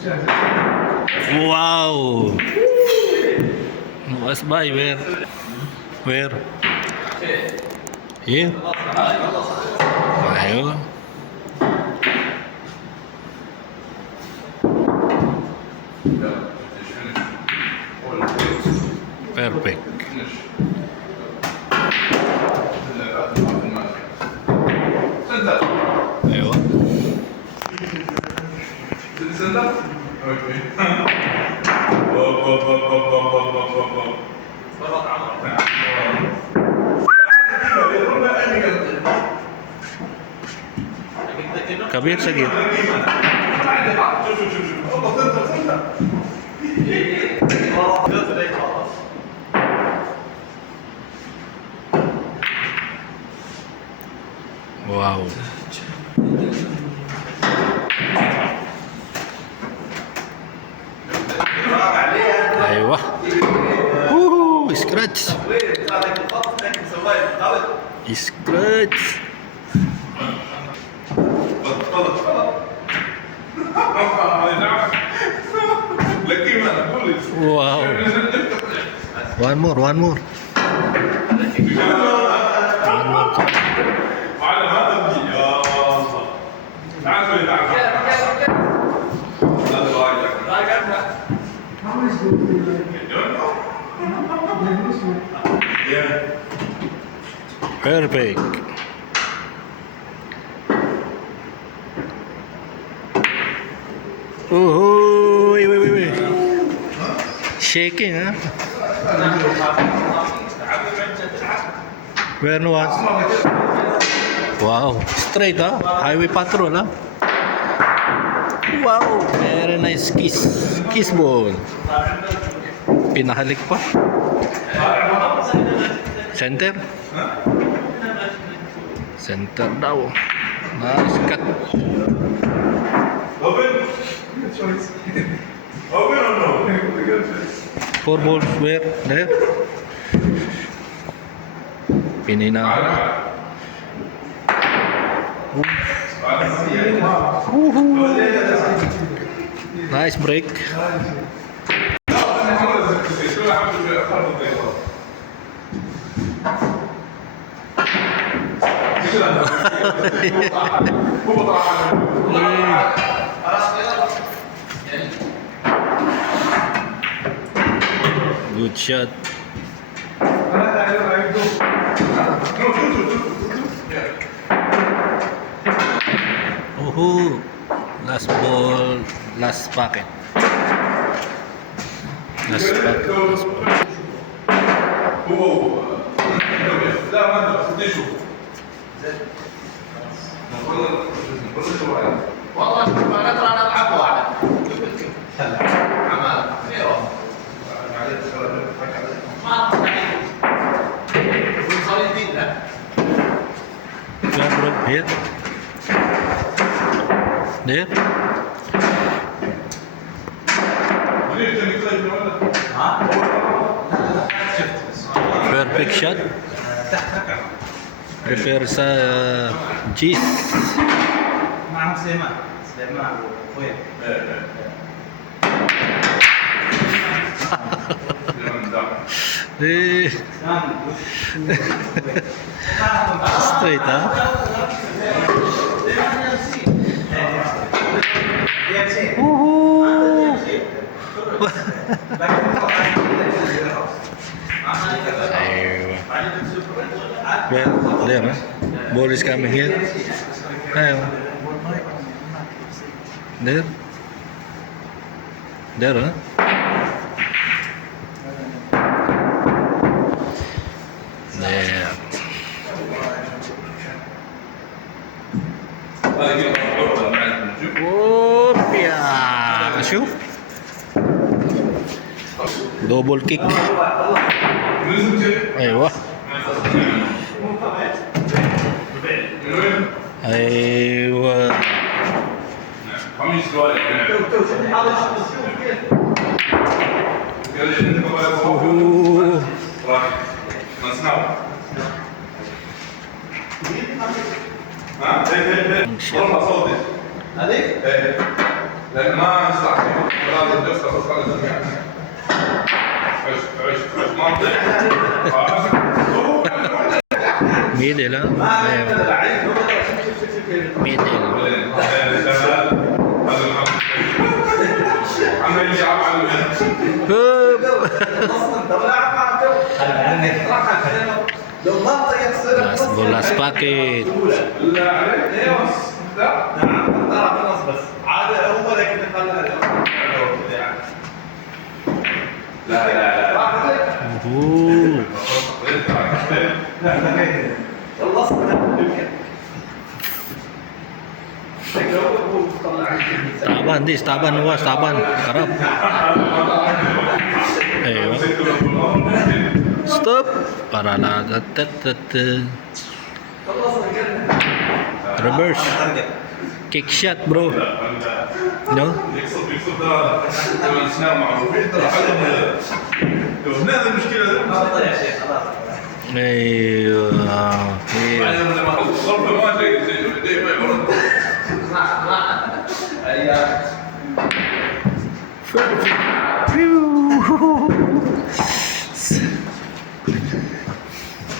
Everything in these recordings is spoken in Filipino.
Wow! Was by where? Where? Here? Ayo. Perfect. Ayo. Kabir sakit. Wow. Aywa. Scratch. Scratch. Wow. One more. One more. Perfect. Oh, wait. Shaking, huh? Where no one? Wow, straight, huh? Highway patrol, huh? Wow, very nice kiss. Kiss ball. Pinahalik pa. Center. Center daw. Nice cut. Open. Open or no? 4 balls where? There. Pinina. Nice break. Good shot. Oh, last ball, last packet. Last packet. Last ball. Here. There. Perfect shot. Prepare sa cheese. معهم سليمان وخويا Straight, huh? Well, there, huh? Ball is coming here. There. There, huh? There. Shoot. Double kick. Aywa. Aywa. والله صوتي هذيك لان ما يصلح هذا الدرس خلاص هذا الجميع عش منطق Middle, ha? Middle. Last ball, last packet. Ooh. Taban, dis, taban, luas, taban. Harap. Ayo. Stop. Para la. Reverse. Kick shot, bro. No? هذا المشكله ايوه الغرفه ما دائما يمرض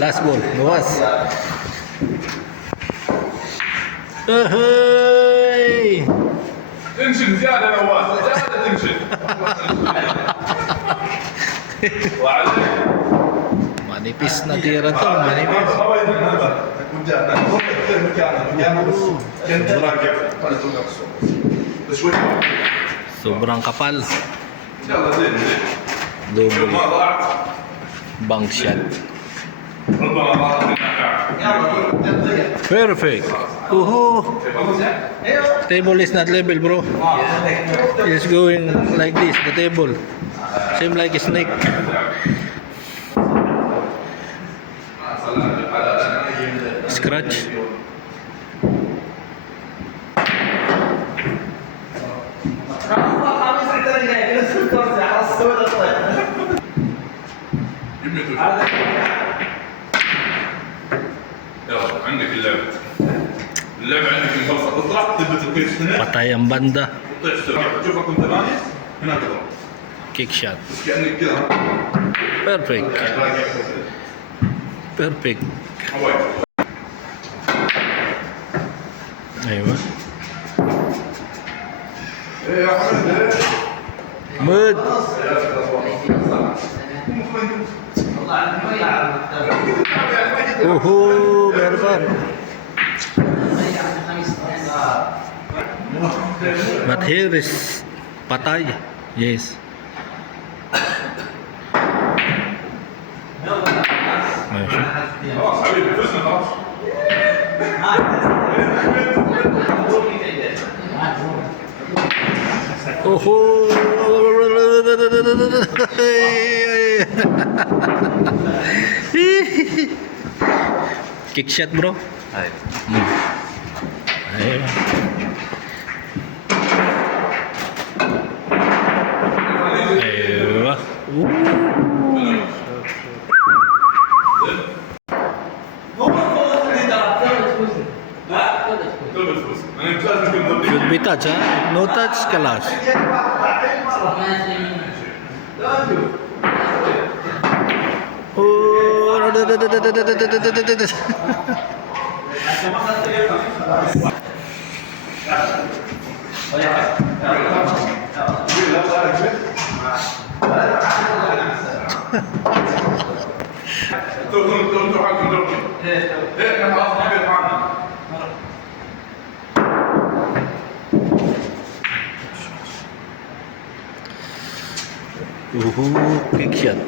last ball, luas. Hey. تنشن زياده نواف زياده تنشن Manipis na tira to, manipis. Sobrang kapal. Double bank shot. Perfect. Table is not level, bro. It's going like this, the table. Same like a snake. Scratch. يلا عندك اللعبة عندك الفرصة تطلع تثبت الكيس هنا Patay ang banda. تطيح سريع تشوفك وانت ماني هنا تضرب Kick shot. بس كأنك كذا Perfect. Perfect. ايوه. ايه يا حمد Mud. Berbar. But here is patay. Yes. خلاص حبيبي فزنا خلاص Kick shot, bro. Ayun. Ayun. Should be touch, ha? No touch, kalas. Kick shot.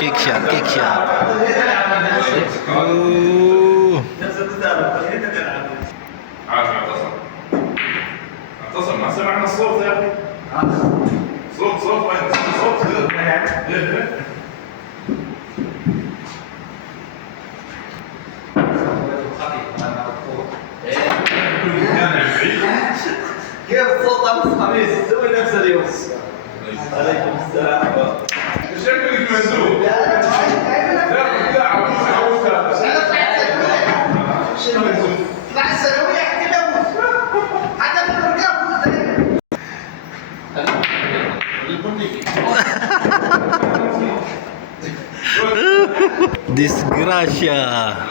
Kick shot, kick shot. عارف اعتصم ما سمعنا الصوت يا اخي صوت وين صوت كيف الصوت امس خميس سوي نفس اليوم عليكم السلام شكلك مهزوم لا عروسه طلع الثانوية كده Disgracia.